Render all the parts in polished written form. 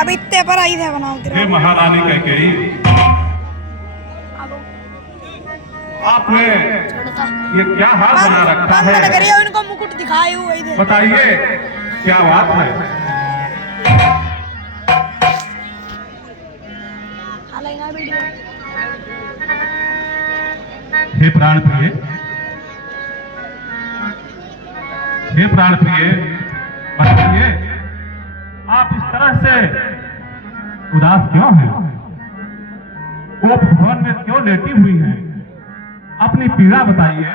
अब इतने पर आई थे बनाओ हे महारानी कैकेयी, आपने ये क्या हाल बना रखा है? इनको मुकुट दिखाए हुए थे। बताइए क्या बात है? हे प्राण प्रिय, हे प्राण प्रिय, बताइए आप इस तरह से उदास क्यों हैं? कोप भवन में क्यों लेटी हुई हैं? अपनी पीड़ा बताइए।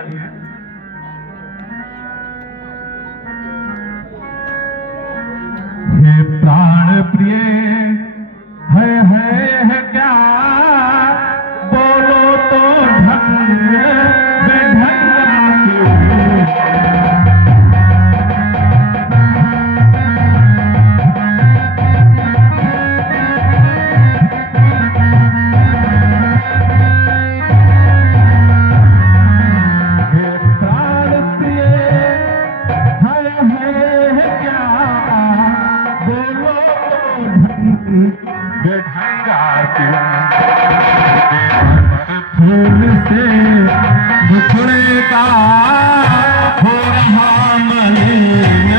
हे प्राण प्रिय, है क्या? बोलो तो ढंग बेढंग फूल से बिछड़े का हो रहा मलिन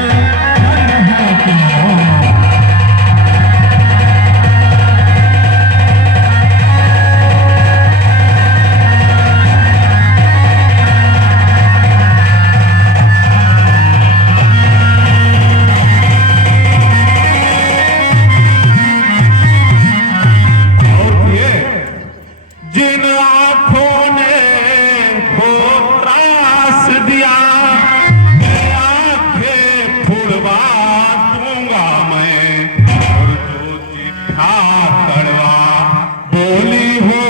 जिन आँखों ने हो त्रास दिया, मैं आँखें फुड़वा दूंगा मैं, और जो जिठा कड़वा बोली हो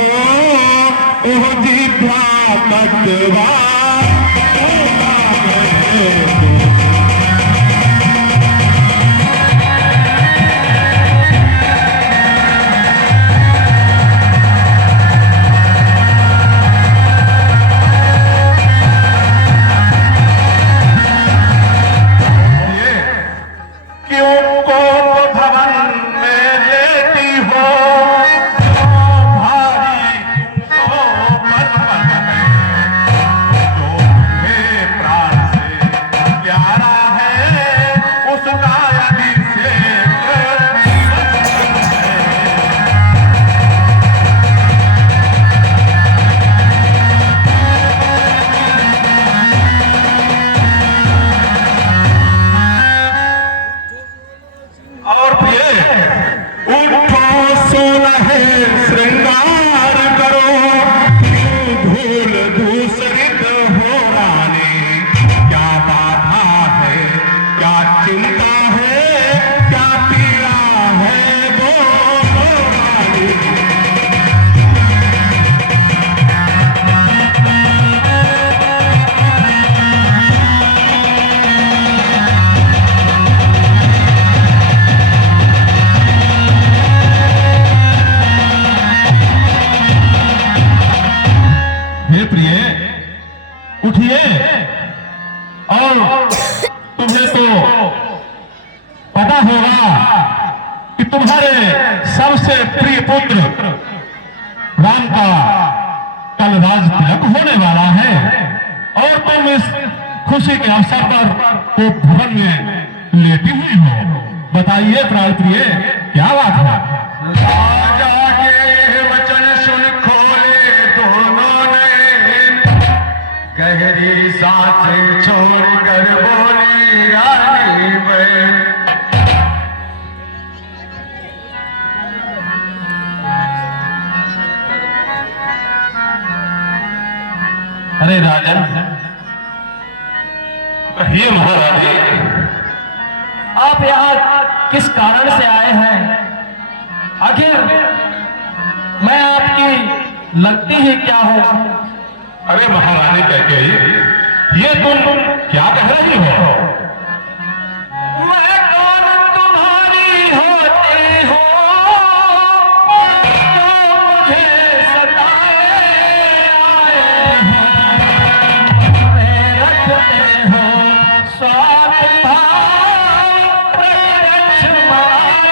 ओह जिठा कटवा दूंगा मैं। श्रृंगार करो, धूल दूसरित हो रानी, क्या बाधा है, क्या चिंता है, क्या पीड़ा है बोलो रानी। उठिए, और तुम्हें तो पता होगा कि तुम्हारे सबसे प्रिय पुत्र राम का कल राज तिलक होने वाला है, और तुम इस खुशी के अवसर पर तो भवन में लेटी हुई हो। बताइए प्राण प्रिय, क्या बात है? राजा के वचन सुन खोले दोनों ने, गहरी सांसें छोड़कर बोली रानी मैं। अरे राजन, कहिए महारानी, आप यहाँ किस कारण से आए हैं? आखिर मैं आपकी लगती ही क्या हूँ? अरे महारानी कैकेयी, ये तुम क्या कह रही हो? मैं कौन तुम्हारी होती हूँ जो मुझे सताए आए हो? मैं रखते हो स्वामी भाव प्रत्यक्ष मारे।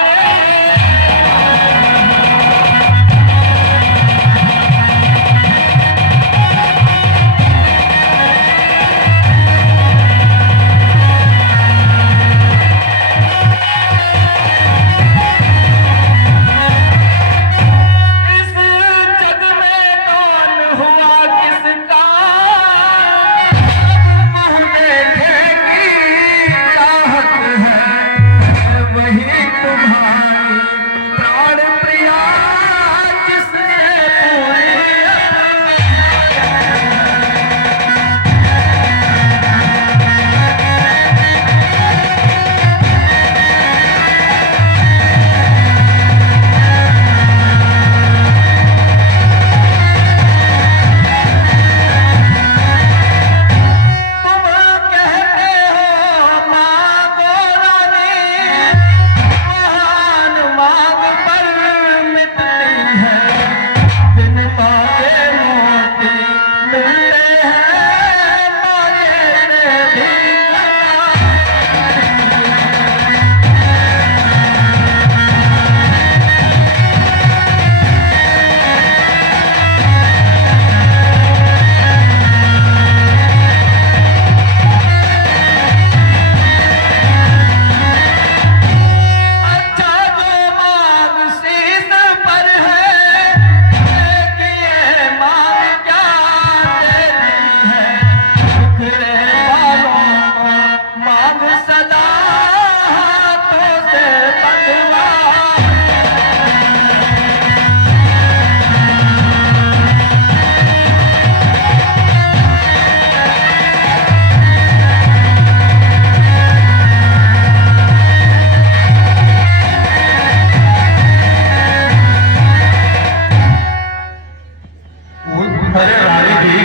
अरे रानी जी,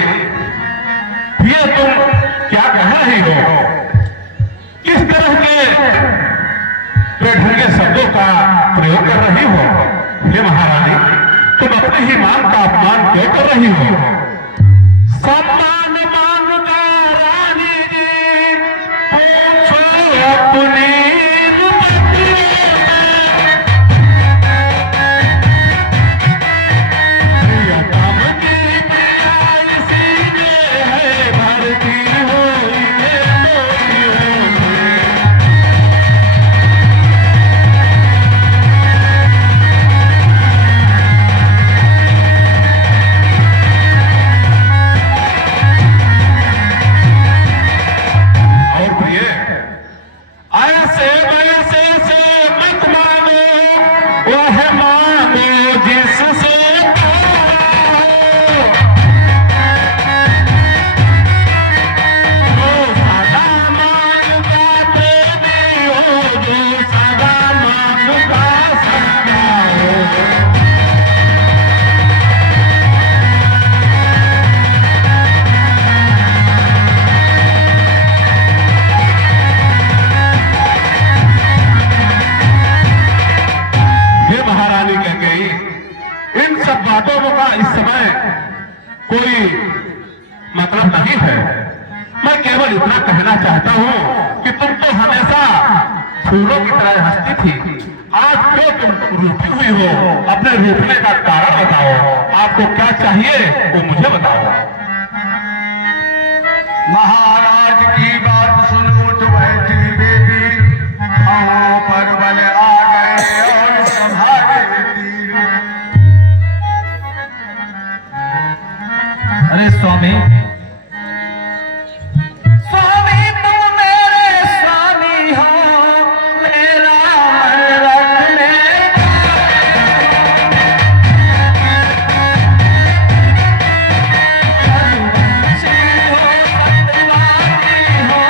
ये तुम क्या कह रही हो? किस तरह के बेढंगे शब्दों का प्रयोग कर रही हो? हे महारानी, तुम अपने ही मान का अपमान क्यों कर रही हो? सम्मान मांगता रानी जी, पूछो अपनी इस समय कोई मतलब नहीं है। मैं केवल इतना कहना चाहता हूँ कि तुम तो हमेशा फूलों की तरह हंसती थी, आज क्यों तुम रूठी हुई हो? अपने रूठने का कारण बताओ, आपको क्या चाहिए वो मुझे बताओ। महाराज की बात सुन उठ बैठी बेटी, हाँ पर बल आ गए और संभाले तीर। अरे स्वामी, स्वामी तुम मेरे स्वामी हो, मेरा मन रखने हो, सत्यवादी हो।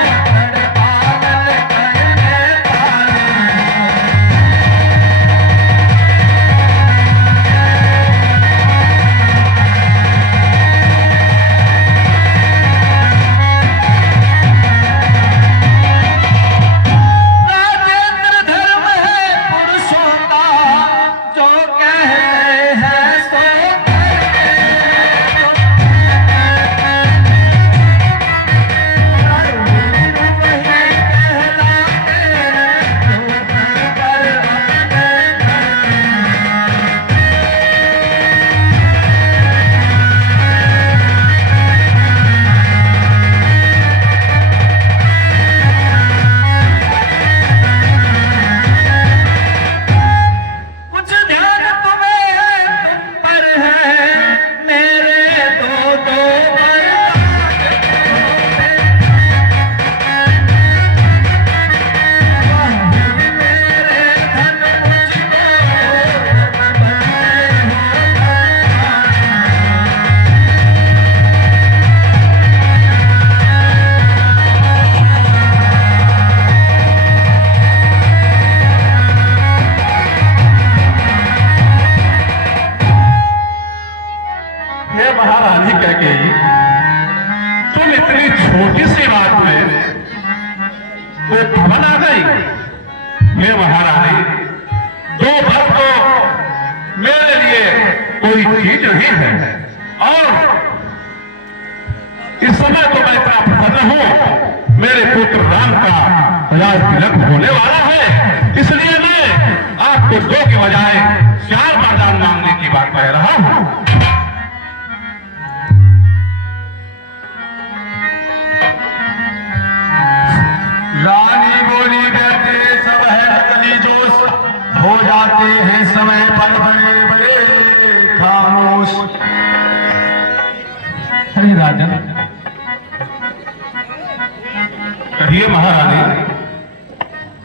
हे महारानी, दो भर तो मेरे लिए कोई चीज नहीं है, और इस समय तो मैं इतना प्रसन्न हूं, मेरे पुत्र राम का राज तिलक होने वाला है, इसलिए मैं आपको दो के बजाय 4 वरदान मांगने की बात कह रहा हूं। रानी बोली कहते सब है नकली जोश, हो जाते हैं समय पर बड़े बड़े खामोश। अरे राजन, कहिए महारानी।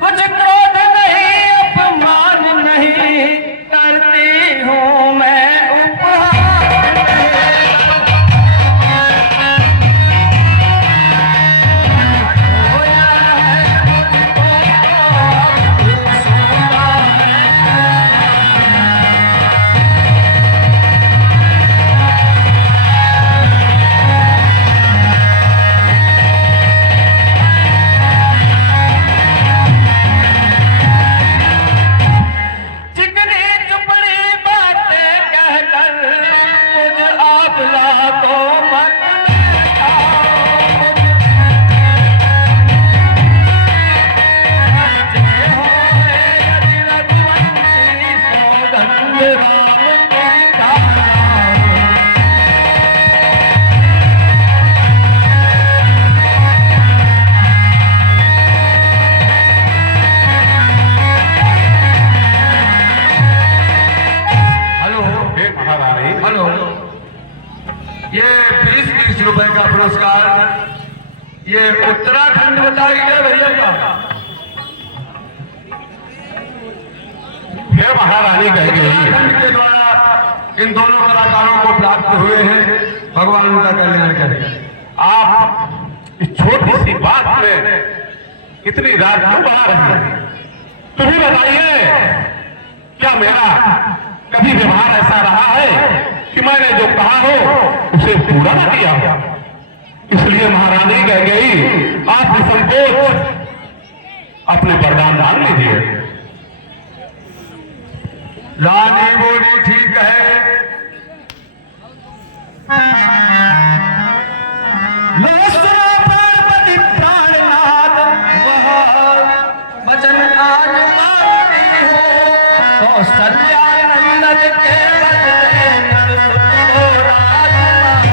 कुछ क्रोध नहीं, अपमान नहीं, करती हूँ मैं उपहार ये 20-20 रुपए का पुरस्कार ये उत्तराखंड बताइए भैया का। हे महारानी कह गई, उत्तराखंड के द्वारा इन दोनों कलाकारों को प्राप्त हुए हैं, भगवान उनका कल्याण करें। आप इस छोटी सी बात में इतनी रात क्यों बढ़ा रही हैं? तुम ही बताइए, क्या मेरा कभी व्यवहार ऐसा रहा है कि मैंने जो कहा हो उसे पूरा न किया हो? इसलिए महारानी कह गई, आप निसंकोच अपने वरदान मांग लीजिए। रानी बोली ठीक है, पार्वती प्राणनाथ वह वचन आज मानती हूँ, कौशल्यानंदन के बदले नरसुत को राजकुमार।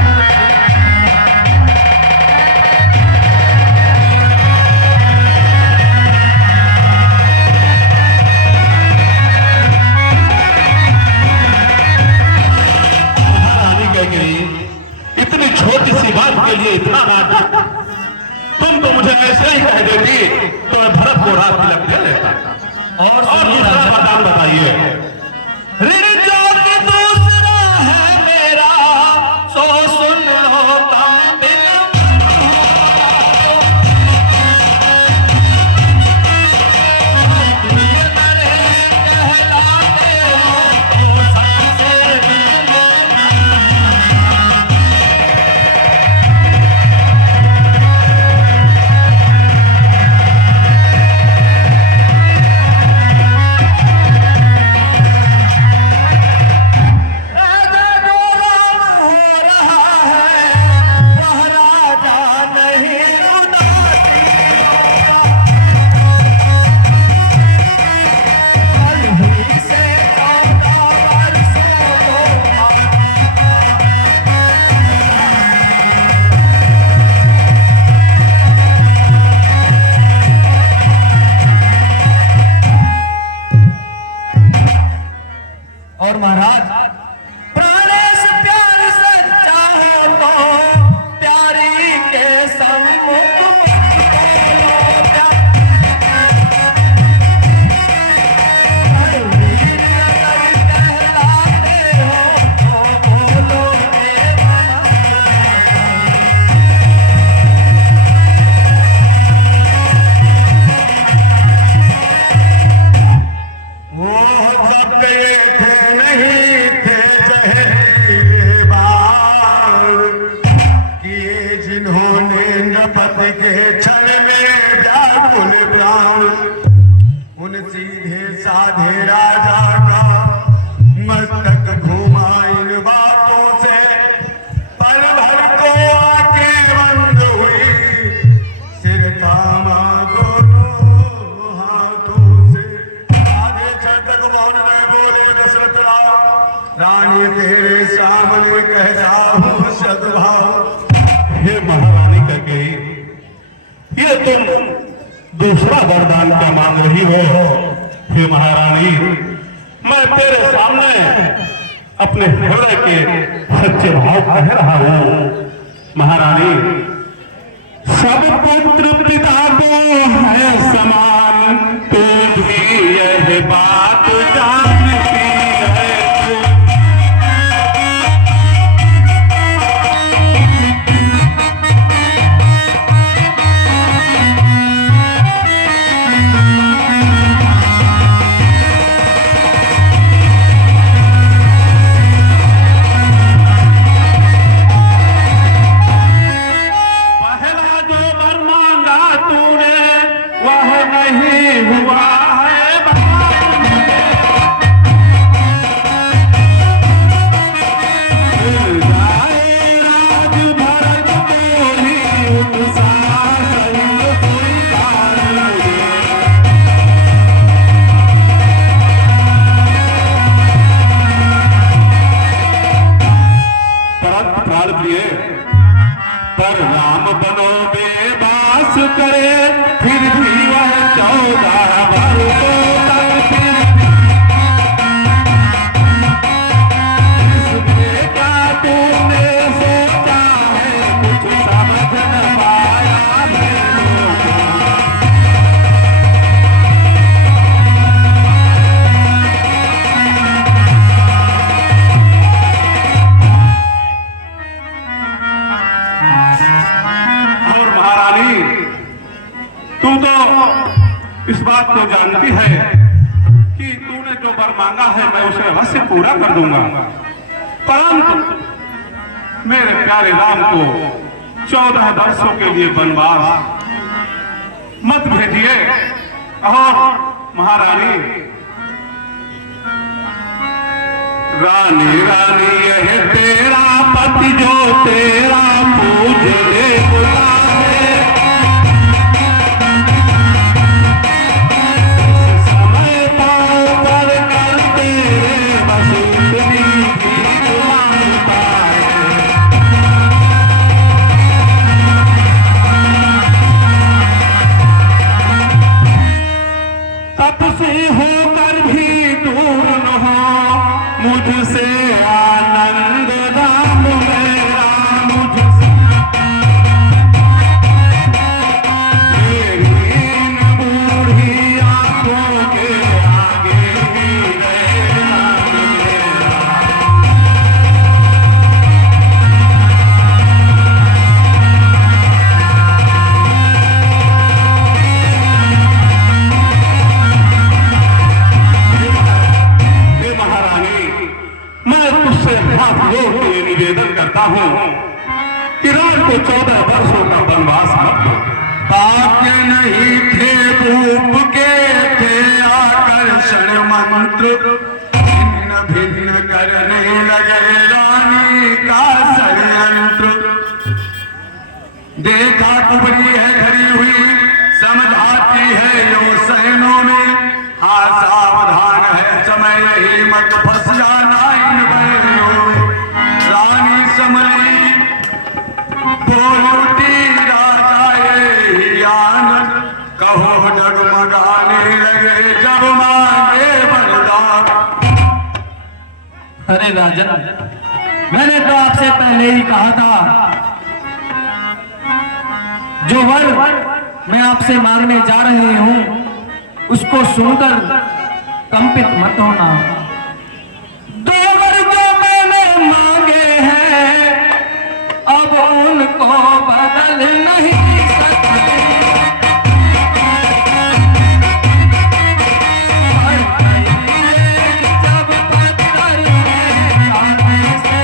इतनी छोटी सी बात के लिए इतना नाटक, तुम तो मुझे ऐसे ही कह देती तो मैं भरत को रात तिलक दे देता। और दूसरा वरदान बताइए। ऋण जो कि दूसरा है मेरा, सो सुन लो कम बिन। आधे राजा का मस्तक घूमा इन बातों से, पल भर को आके बंद हुई, सिर थामा दोनों हाथों से। आधे क्षण तक मौन रहे, बोले दशरथ राम, रानी तेरे सामने कहता हूँ सद्भाव। हे महारानी कह ये तुम दूसरा वरदान क्या मांग रही हो? हे महारानी, मैं तेरे सामने अपने हृदय के सच्चे भाव कह रहा हूं। महारानी, सब पुत्र पिता को है समान, तू भी यह बात जानती है। पर राम बनो बेबास करे, फिर भी वह 14 वर्षों तक इसमें क्या तूने सोचा है, कुछ समझ न पाया तू तो इस बात को जानती है कि तूने जो वर मांगा है मैं उसे अवश्य पूरा कर दूंगा, परंतु मेरे प्यारे राम को 14 वर्षों के लिए वनवास मत भेजिए। और महारानी, रानी रानी यह तेरा पति जो तेरा पूजने बुलाए, समय पाँव पर करते बस इतनी भी दुआएं पाए। तप से होकर भी दूर न हो मुझसे आनंद राम मेरा, मुझसे मेरी इन बूढ़ी आंखों के आगे ही रहना मेरा। हे महारानी, मैं तुझसे हाथ जोड़ के निवेदन करता हूँ कि राम को 14 वर्षों का वनवास मत दो। भाग्य नहीं थे भूप के थे आकर्षण मंत्र, भिन्न भिन्न करने लगे रानी का षड्यंत्र। देखा कुबरी है खड़ी हुई, समझाती है यो सैनों में, हाँ सावधान है समय यही मत फंस जाना इन बैरियों में। रानी समरी बोल उठी राजा ये आनंद, कहो डगमगाने लगे जब मांगे वरदान। अरे राजन, मैंने तो आपसे पहले ही कहा था, जो वर मैं आपसे मांगने जा रही हूं उसको सुनकर कंपित मत होना। दो वर जो मैंने मांगे हैं अब उनको बदल नहीं सकते। जब पत्थर में कांटे से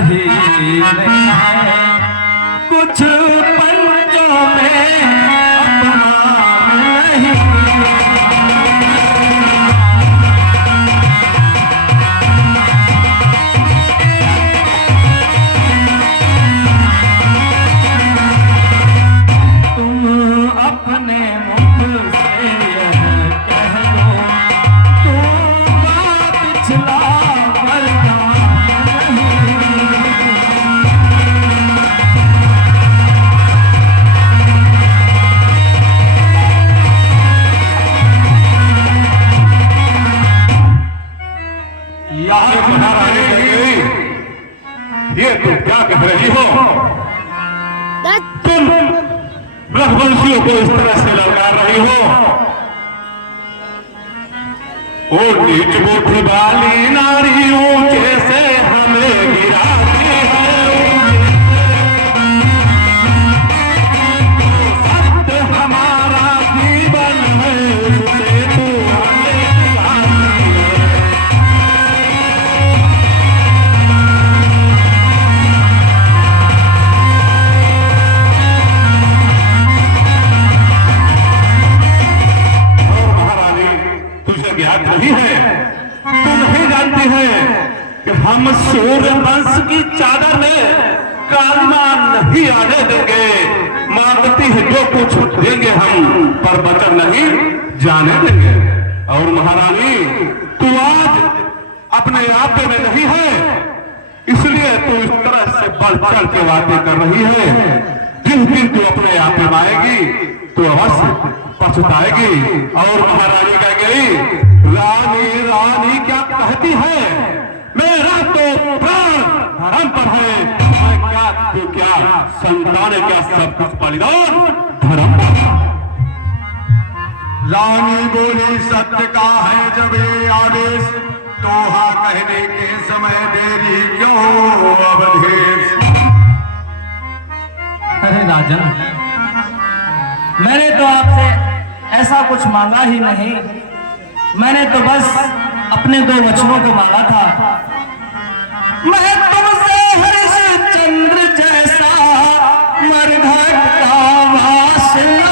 ही नहीं है, कुछ पंचों में अपमान नहीं। तुम अपने मुख से यह कह दो, तुमका पिछला वरदान नहीं। यहाँ महारानी गई, ये तुम क्या कह रही हो? तुम रघुवंशियों को इस तरह से ललकार रही हो? और नीच बुद्धि वाली नारियों जैसे हमें गिराती है। सत्य हमारा जीवन है, उसे तू हमें गिराती है। ज्ञात नहीं है, तू नहीं जानती है कि हम सूर्य वंश की चादर में कालिमा नहीं आने देंगे। मांगती है जो कुछ देंगे हम, पर वचन नहीं जाने देंगे। और महारानी तू आज अपने आप में नहीं है, इसलिए तू इस तरह से बढ़ चढ़ के बातें कर रही है। जिस दिन तू अपने आप में आएगी तो अवश्य पछताएगी। और महारानी कह गई, रानी रानी क्या कहती है, मेरा तो प्राण धर्म पर है। मैं क्या तू क्या संतान है, क्या सब कुछ बलिदान धर्म पर। रानी बोली, सत्य का है जब ये आदेश, तो हाँ कहने के समय देरी क्यों अवधेश। अरे राजन, मैंने तो आपसे ऐसा कुछ मांगा ही नहीं, मैंने तो बस अपने 2 वचनों को मांगा था। मैं तुमसे हरिश्चंद्र जैसा मरघट का वास न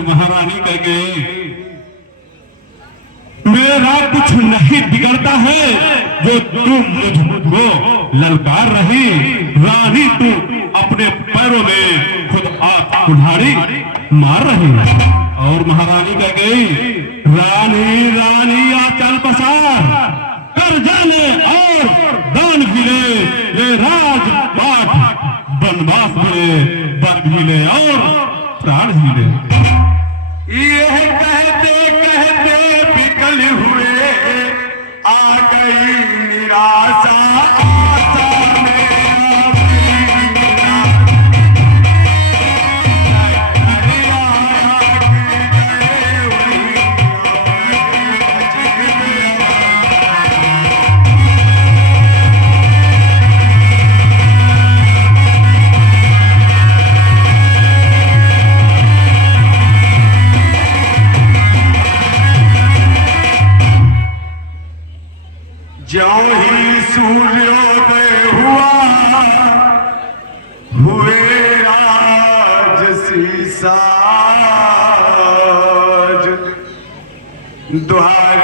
महारानी कह गई, मेरा कुछ नहीं बिगड़ता है जो तुम मुझको ललकार रही। रानी तू अपने पैरों में खुद आप कुल्हाड़ी मार रही। और महारानी कह गई, रानी रानी आ चल पसार, कर जाने और दान भी ले राज पाठ वनवास भी ले, वर भी ले और प्राण भी ले। यह कहते कहते विकल हुए आ गई निराशा, आशा में ज्यों ही सूर्योदय हुआ हुए राजसी साज, द्वार